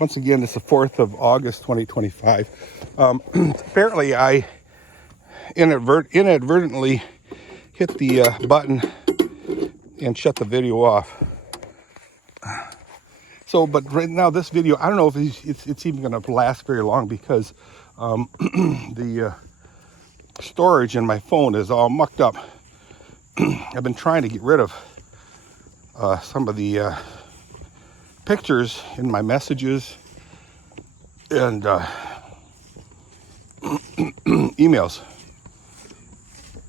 Once again, it's the 4th of August, 2025. Apparently, I inadvertently hit the button and shut the video off. So, but right now, this video, I don't know if it's even going to last very long because the storage in my phone is all mucked up. I've been trying to get rid of some of the pictures in my messages and emails,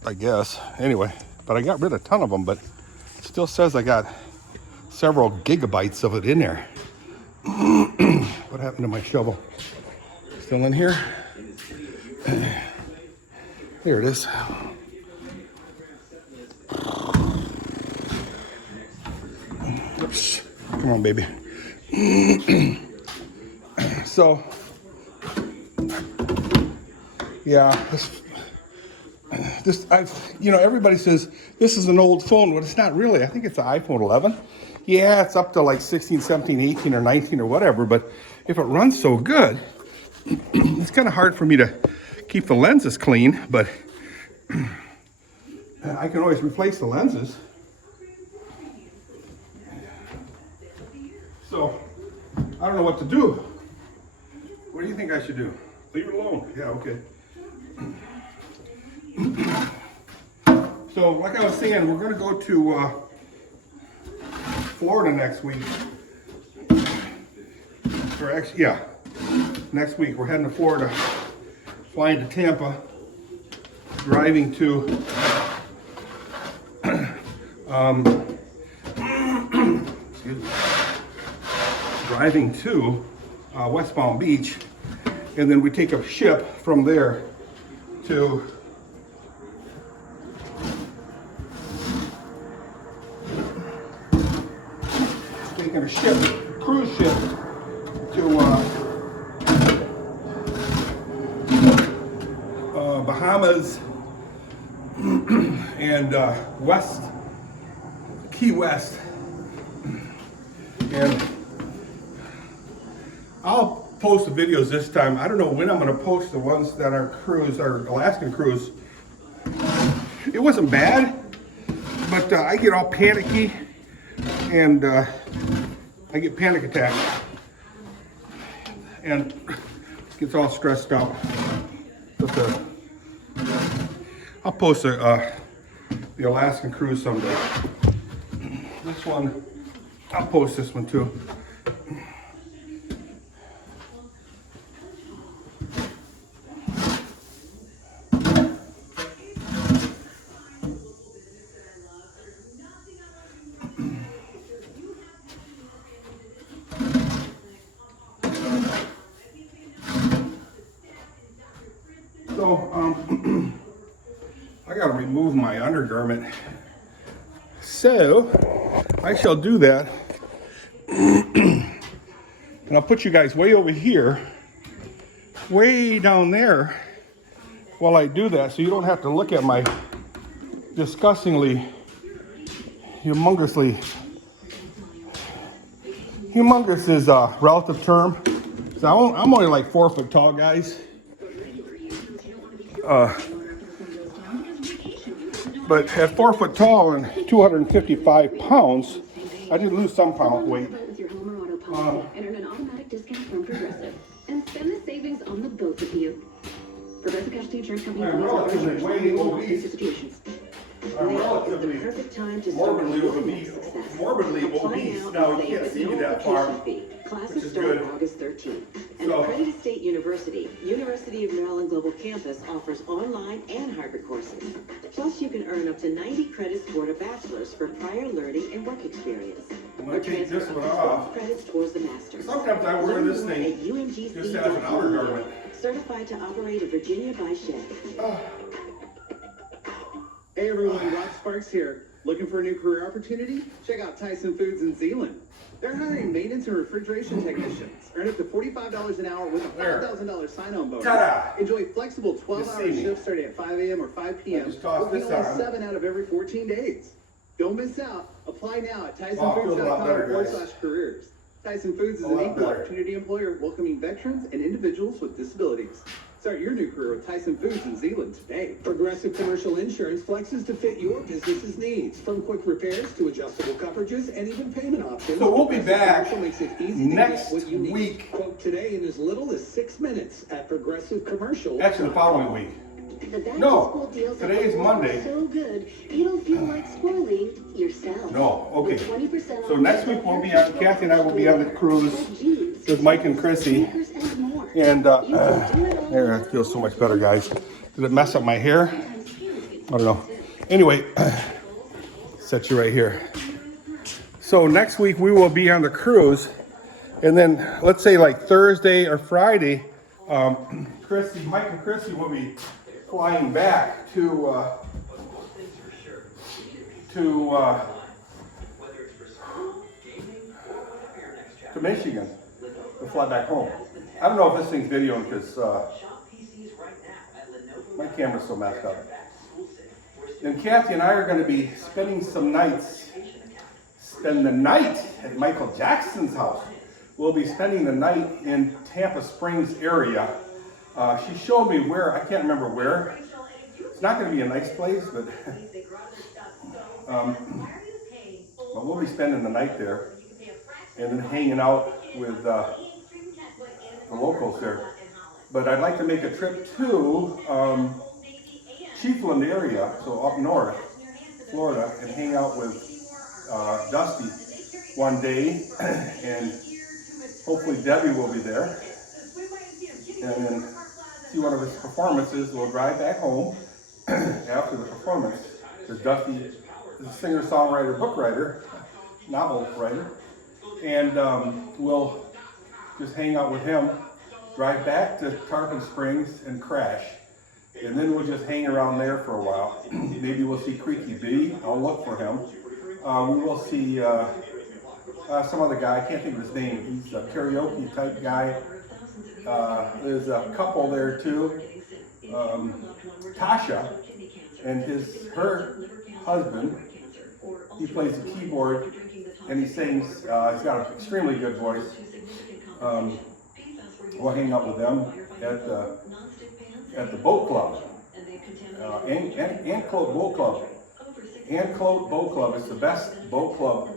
I guess. Anyway, but I got rid of a ton of them, but it still says I got several gigabytes of it in there. What happened to my shovel? Still in here? Here it is. Oops. Come on, baby. So, yeah, everybody says this is an old phone, but it's not really. I think it's an iPhone 11. Yeah, it's up to like 16, 17, 18, or 19 or whatever, but if it runs so good, it's kind of hard for me to keep the lenses clean, but I can always replace the lenses. So, I don't know what to do. What do you think I should do? Leave it alone. Yeah, okay. So, like I was saying, we're going to go to Florida next week. Or actually, yeah, next week. We're heading to Florida, flying to Tampa, driving to excuse me, driving to West Palm Beach, and then we take a ship from there to cruise ship to Bahamas and Key West, and I'll post the videos this time. I don't know when I'm going to post the ones that are cruise, our Alaskan cruise. It wasn't bad, but I get all panicky and I get panic attacks and gets all stressed out. But I'll post the Alaskan cruise someday. This one, I'll post this one too. So, I gotta remove my undergarment. So, I shall do that. And I'll put you guys way over here, way down there, while I do that, so you don't have to look at my disgustingly, humongous is a relative term. So I'm only like 4 foot tall, guys. But at 4 foot tall and 255 pounds, I did lose some pound weight. And earn an automatic discount from Progressive. And spend the savings on the both of you. Progressive Casualty Insurance Company I'm relatively way obese. I'm relatively morbidly obese. Now, you can't see me that far, Classes start August 13th. And accredited state university, University of Maryland Global Campus, offers online and hybrid courses. Plus, you can earn up to 90 credits toward a bachelor's for prior learning and work experience. I'm going to take this one off. Credits towards the master's. Sometimes I wear this thing just as an outer garment. Certified to operate a Virginia by Shed. Hey everyone, Rob Sparks here. Looking for a new career opportunity? Check out Tyson Foods in Zeeland. They're hiring maintenance and refrigeration technicians. Earn up to $45 an hour with a $5,000 sign-on bonus. Ta-da! Enjoy flexible 12-hour shifts starting at 5 a.m. or 5 p.m. Working only 7 out of every 14 days. Don't miss out. Apply now at TysonFoods.com/careers. Tyson Foods is A an lot equal better. opportunity employer welcoming veterans and individuals with disabilities. Start your new career with Tyson Foods in Zeeland today. Progressive Commercial Insurance flexes to fit your business's needs, from quick repairs to adjustable coverages and even payment options. So we'll be Progressive back Commercial makes it easy to next get what you need. week. Quote today in as little as 6 minutes at Progressive Commercial. Actually, the following week. The back No, to school deals at today is Kohl's Monday. are so good, you don't feel like spoiling yourself. No, okay. With 20% So off next week we'll be on, Kathy and I will be on the cruise with Mike and Chrissy. sneakers and more. And You can do it all there, it feels so much better, guys. Did it mess up my hair? I don't know. Anyway, set you right here. So next week we will be on the cruise, and then let's say like Thursday or Friday, Mike and Chrissy will be flying back to Michigan to fly back home. I don't know if this thing's videoing because my camera's so messed up. And Kathy and I are going to be spending some nights, spend the night at Michael Jackson's house. We'll be spending the night in Tampa Springs area. She showed me where, I can't remember where. It's not going to be a nice place, but we'll be spending the night there and then hanging out with the locals there. But I'd like to make a trip to Chiefland area, so up north, Florida, and hang out with Dusty one day, and hopefully Debbie will be there, and then see one of his performances. We'll drive back home after the performance, because Dusty is a singer, songwriter, book writer, novel writer, and we'll just hang out with him, drive back to Tarpon Springs and crash, and then we'll just hang around there for a while. Maybe we'll see Creaky B. I'll look for him. We will see some other guy, I can't think of his name. He's a karaoke type guy. There's a couple there too. Tasha and her husband. He plays the keyboard and he sings. He's got an extremely good voice. We'll hang out with them at the boat club. Anclote Boat Club. Anclote Boat Club is the best boat club,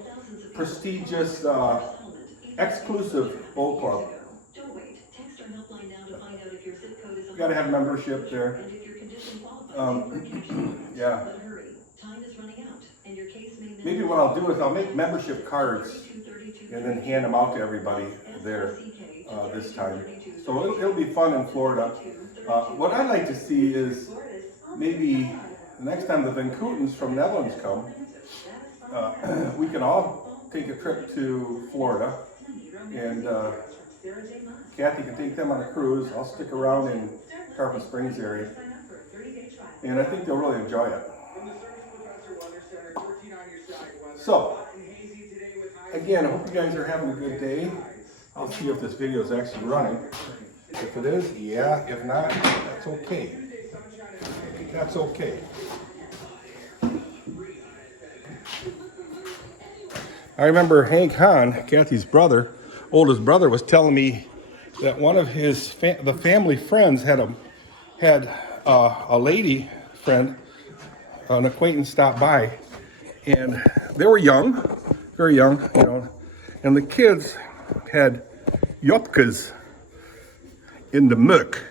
prestigious, exclusive boat club. You gotta have membership there. Yeah. Maybe what I'll do is I'll make membership cards and then hand them out to everybody there this time. So it'll be fun in Florida. What I'd like to see is maybe the next time the Van Kootens from Netherlands come, we can all take a trip to Florida, and Kathy can take them on a cruise. I'll stick around in Tarpon Springs area, and I think they'll really enjoy it. So, again, I hope you guys are having a good day. I'll see if this video is actually running. If it is, yeah. If not, that's okay. That's okay. I remember Hank Hahn, Kathy's brother, oldest brother, was telling me that one of his the family friends had a lady friend, an acquaintance, stop by, and they were young, very young, you know, and the kids had yopkas in the muck.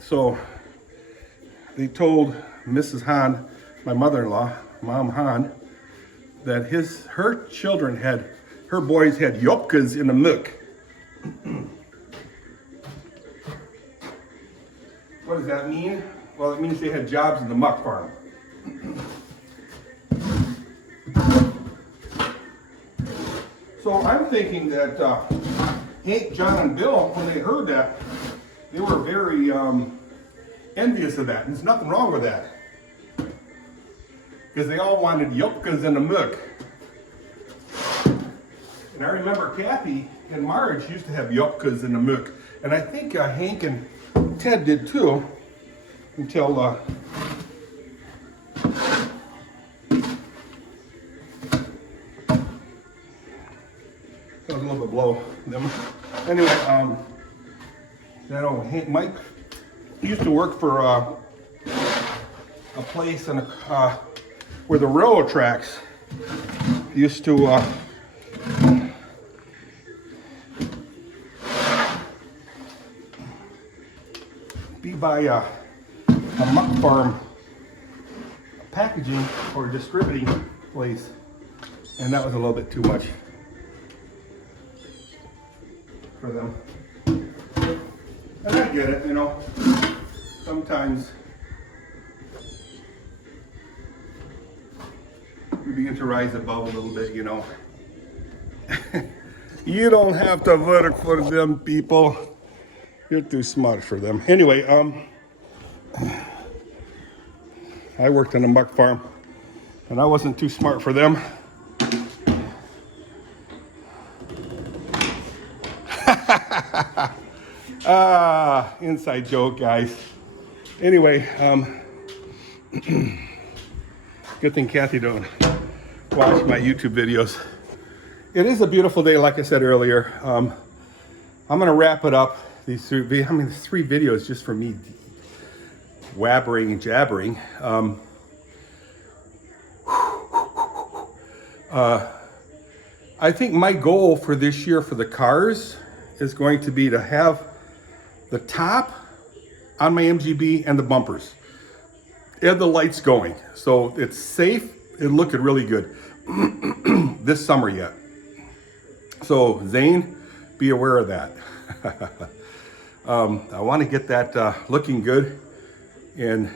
So they told Mrs. Hahn, my mother-in-law, Mom Hahn, that her children her boys had yopkas in the muck. What does that mean? Well, it means they had jobs in the muck farm. So I'm thinking that Hank, John, and Bill, when they heard that, they were very envious of that. And there's nothing wrong with that, because they all wanted yopkas in the muck. And I remember Kathy and Marge used to have yopkas in the muck. And I think Hank and Ted did too, until That was a little bit below them. Anyway, that old Mike used to work for a place where the railroad tracks used to be by a muck farm packaging or distributing place, and that was a little bit too much for them. And I get it, you know, sometimes you begin to rise above a little bit, you know. You don't have to work for them, people. You're too smart for them. Anyway, I worked on a muck farm, and I wasn't too smart for them. Inside joke, guys. Anyway, good thing Kathy don't watch my YouTube videos. It is a beautiful day, like I said earlier. I'm gonna wrap it up. These three videos just for me wabbering and jabbering. I think my goal for this year for the cars is going to be to have the top on my MGB and the bumpers and the lights going, so it's safe and looking really good this summer yet. So Zane, be aware of that. I want to get that looking good and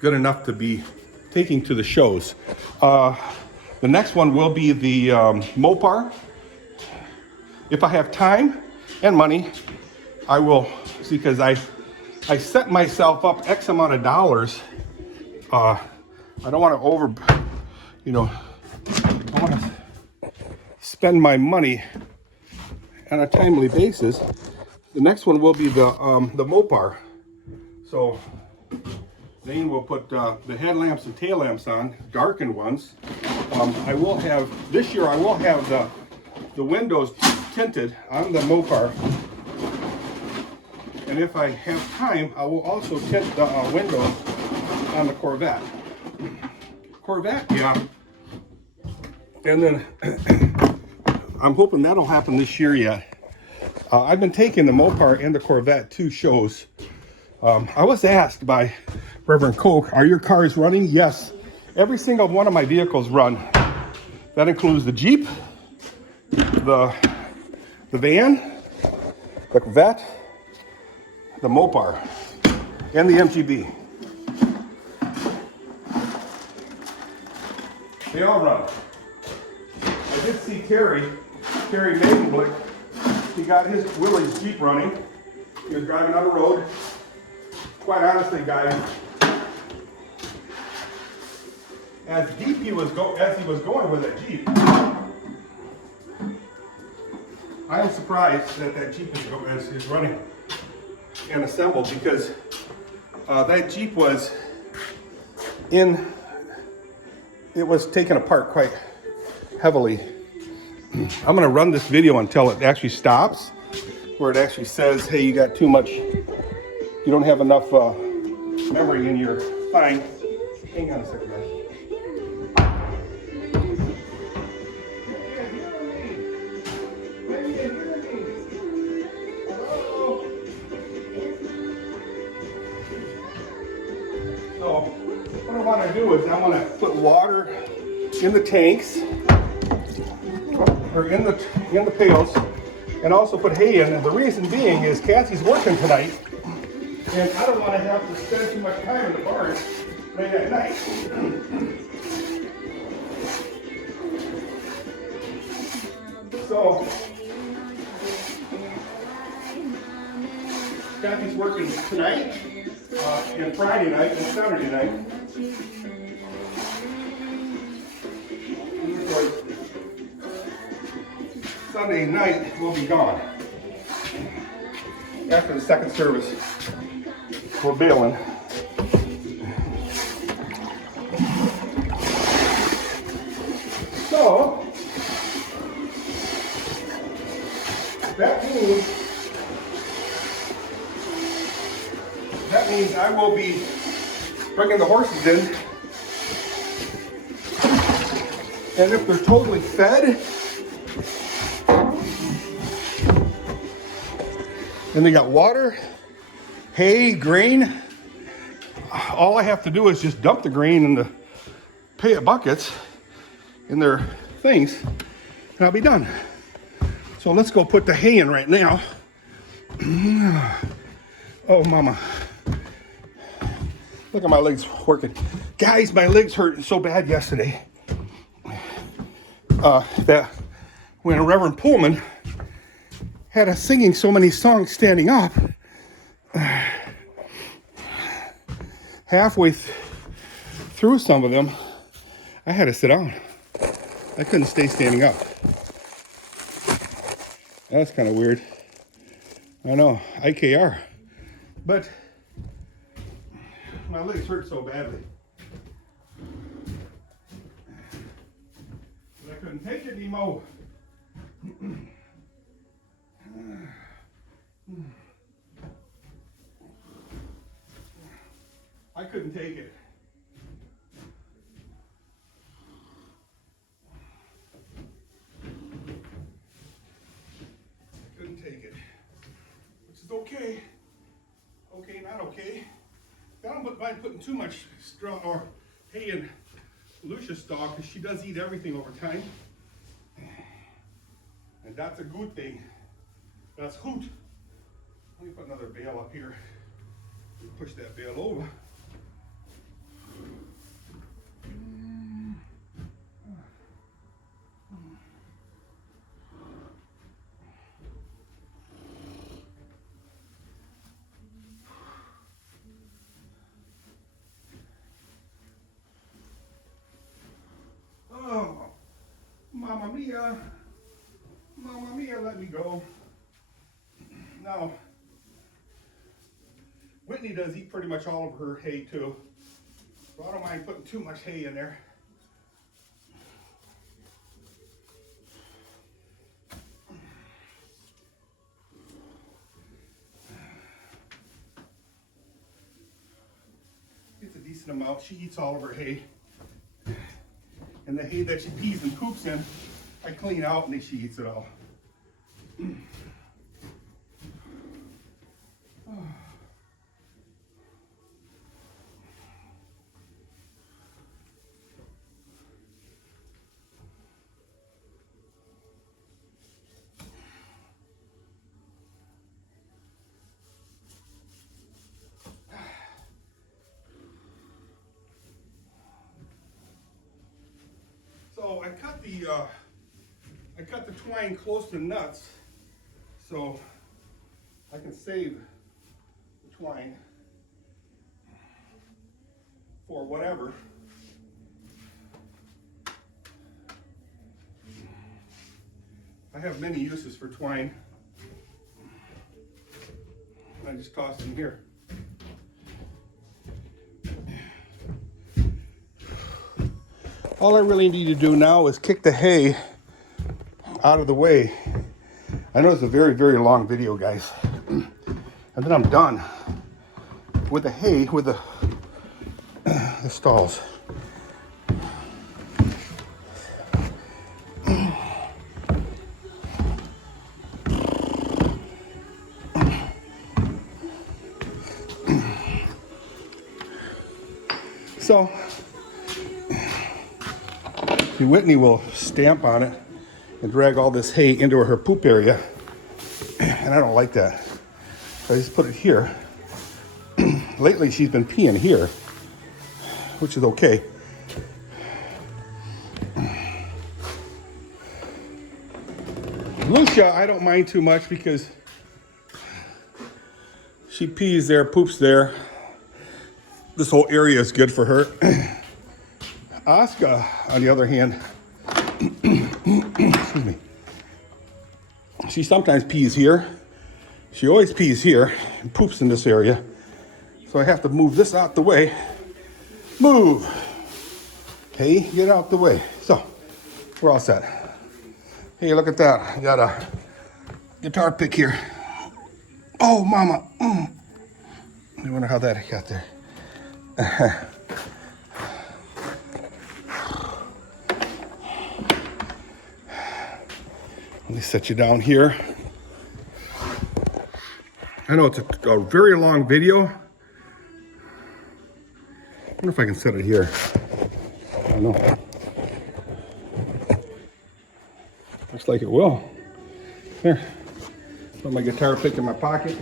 good enough to be taking to the shows. The next one will be the Mopar. If I have time and money, I will see, because I set myself up X amount of dollars. I don't want to I want to spend my money on a timely basis. The next one will be the Mopar. So Zane will put the headlamps and tail lamps on, darkened ones. I will have, this year I will have the windows tinted on the Mopar. And if I have time, I will also tint the windows on the Corvette. Yeah. And then I'm hoping that'll happen this year yet. I've been taking the Mopar and the Corvette to shows. I was asked by Reverend Koch, are your cars running? Yes. Every single one of my vehicles run. That includes the Jeep, the van, the Corvette, the Mopar, and the MGB. They all run. I did see Terry Maidenblick. He got his Willie's Jeep running. He was driving on the road. Quite honestly, guys, as deep he was going with that Jeep, I am surprised that Jeep is running and assembled, because that Jeep was taken apart quite heavily. I'm gonna run this video until it actually stops, where it actually says, hey, you got too much, you don't have enough memory in your spine. Hang on a second, guys. So what I want to do is I want to put water in the tanks, or in the pails, and also put hay in. And the reason being is Kathy's working tonight, and I don't want to have to spend too much time in the barn late at night. So Kathy's working tonight, and Friday night, and Saturday night. Sunday night we'll be gone. After the second service, we're bailing. So That means I will be bringing the horses in. And if they're totally fed, and they got water, hay, grain, all I have to do is just dump the grain in the buckets in their things, and I'll be done. So let's go put the hay in right now. Oh, mama. Look at my legs working. Guys, my legs hurt so bad yesterday that when Reverend Pullman had us singing so many songs standing up, halfway through some of them, I had to sit down. I couldn't stay standing up. That's kind of weird. I know, IKR. But my legs hurt so badly. But I couldn't take it anymore. I couldn't take it. I couldn't take it. Which is okay. Okay, not okay. I don't mind putting too much straw or hay in Lucia's stall because she does eat everything over time. And that's a good thing. That's hoot. Let me put another bale up here. Push that bale over. Oh, Mamma Mia. Mamma Mia, let me go. Now, Whitney does eat pretty much all of her hay too, so I don't mind putting too much hay in there. It's a decent amount. She eats all of her hay. And the hay that she pees and poops in, I clean out and then she eats it all. So I cut the twine close to nuts so I can save the twine for whatever. I have many uses for twine. I just toss it in here. All I really need to do now is kick the hay out of the way. I know it's a very, very long video, guys. And then I'm done with the hay, with the stalls. So, Whitney will stamp on it and drag all this hay into her poop area, and I don't like that. So I just put it here. Lately she's been peeing here, which is okay. Lucia, I don't mind too much because she pees there, poops there. This whole area is good for her. Oscar, on the other hand, excuse me, she sometimes pees here. She always pees here and poops in this area. So I have to move this out the way. Move. Hey, get out the way. So, we're all set. Hey, look at that. I got guitar pick here. Oh, mama. I wonder how that got there. Let me set you down here. I know it's a very long video. I wonder if I can set it here. I don't know. Looks like it will. Here. Put my guitar pick in my pocket.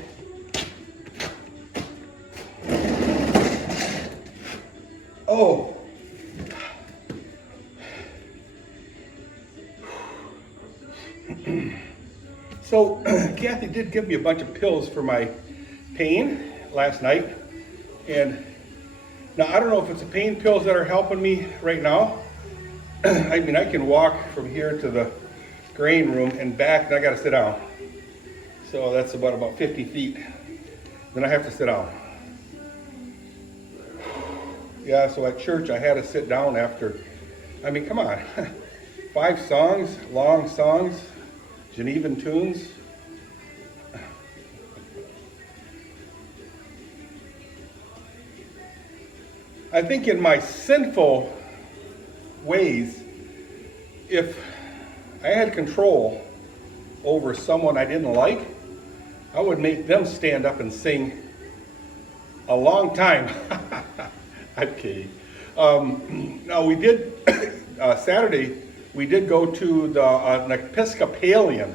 Oh. So, Kathy did give me a bunch of pills for my pain last night. And now I don't know if it's the pain pills that are helping me right now. I mean, I can walk from here to the grain room and back, and I gotta sit down. So that's about 50 feet. Then I have to sit down. Yeah, so at church I had to sit down after, I mean, come on. 5 songs, long songs, Genevan tunes. I think in my sinful ways, if I had control over someone I didn't like, I would make them stand up and sing a long time. I'm kidding. No, we did, Saturday, we did go to the, an Episcopalian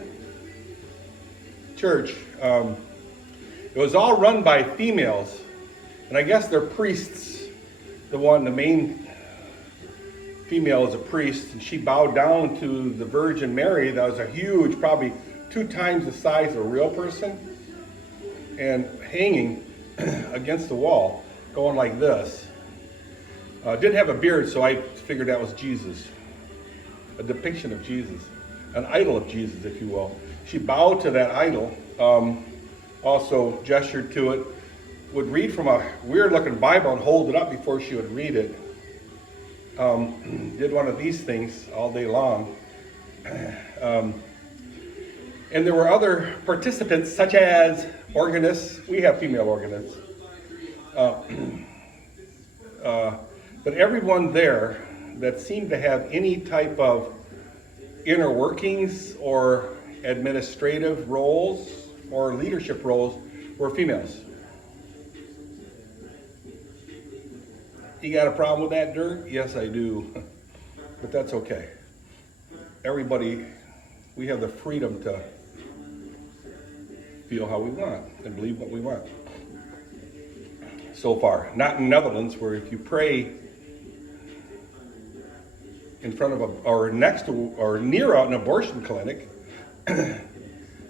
church. It was all run by females, and I guess they're priests. The main female is a priest, and she bowed down to the Virgin Mary. That was a huge, probably 2 times the size of a real person, and hanging against the wall, going like this. Didn't have a beard, so I figured that was Jesus. A depiction of Jesus, an idol of Jesus, if you will. She bowed to that idol, also gestured to it, would read from a weird-looking Bible and hold it up before she would read it. Did one of these things all day long. And there were other participants, such as organists. We have female organists. But everyone there that seemed to have any type of inner workings or administrative roles or leadership roles were females. You got a problem with that, Dirk? Yes, I do. But that's okay. Everybody, we have the freedom to feel how we want and believe what we want. So far. Not in the Netherlands, where if you pray in front of or next to or near an abortion clinic,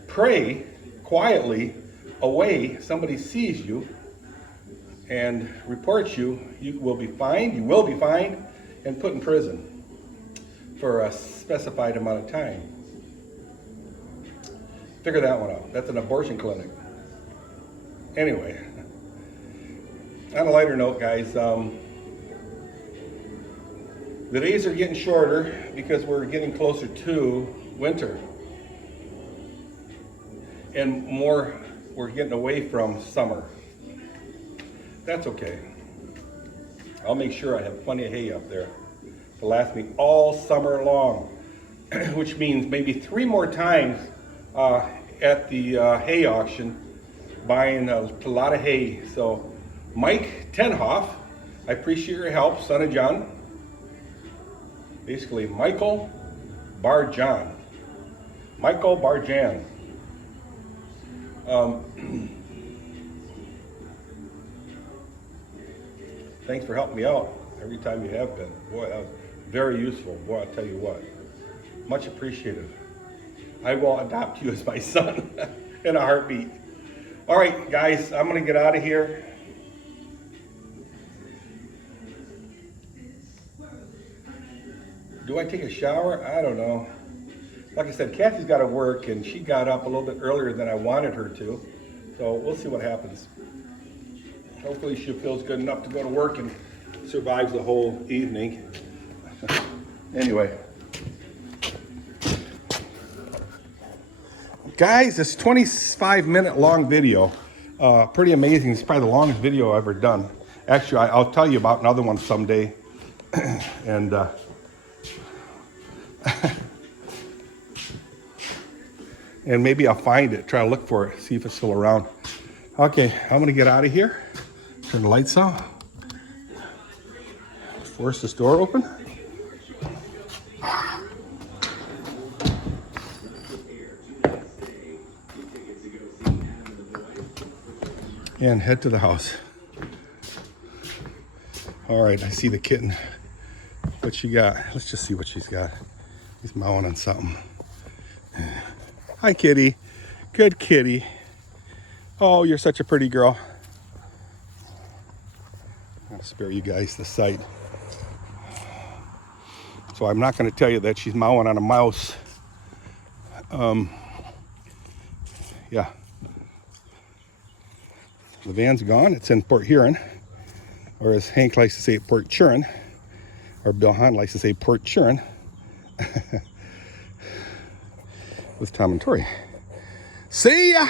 pray quietly away, somebody sees you and reports you, you will be fined and put in prison for a specified amount of time. Figure that one out. That's an abortion clinic. Anyway, on a lighter note, guys, the days are getting shorter because we're getting closer to winter. And more, we're getting away from summer. That's okay. I'll make sure I have plenty of hay up there to last me all summer long, which means maybe 3 more times at the hay auction, buying a lot of hay. So Mike Tenhoff, I appreciate your help, son of John. Basically, Michael Barjan. Michael Barjan. Thanks for helping me out every time you have been. Boy, that was very useful. Boy, I'll tell you what. Much appreciated. I will adopt you as my son in a heartbeat. All right, guys, I'm going to get out of here. Do I take a shower? I don't know. Like I said, Kathy's got to work, and she got up a little bit earlier than I wanted her to. So we'll see what happens. Hopefully she feels good enough to go to work and survives the whole evening. Anyway. Guys, this 25-minute long video, pretty amazing. It's probably the longest video I've ever done. Actually, I'll tell you about another one someday. And and maybe I'll find it, try to look for it, see if it's still around. Okay, I'm gonna get out of here. Turn the lights on. Force this door open. And head to the house. All right, I see the kitten. What she got? Let's just see what she's got. He's mowing on something. Hi, kitty. Good kitty. Oh, you're such a pretty girl. I'll spare you guys the sight. So I'm not going to tell you that she's mowing on a mouse. Yeah. The van's gone. It's in Port Huron, or as Hank likes to say, Port Churin, or Bill Hunt likes to say, Port Churin, with Tom and Tori. See ya!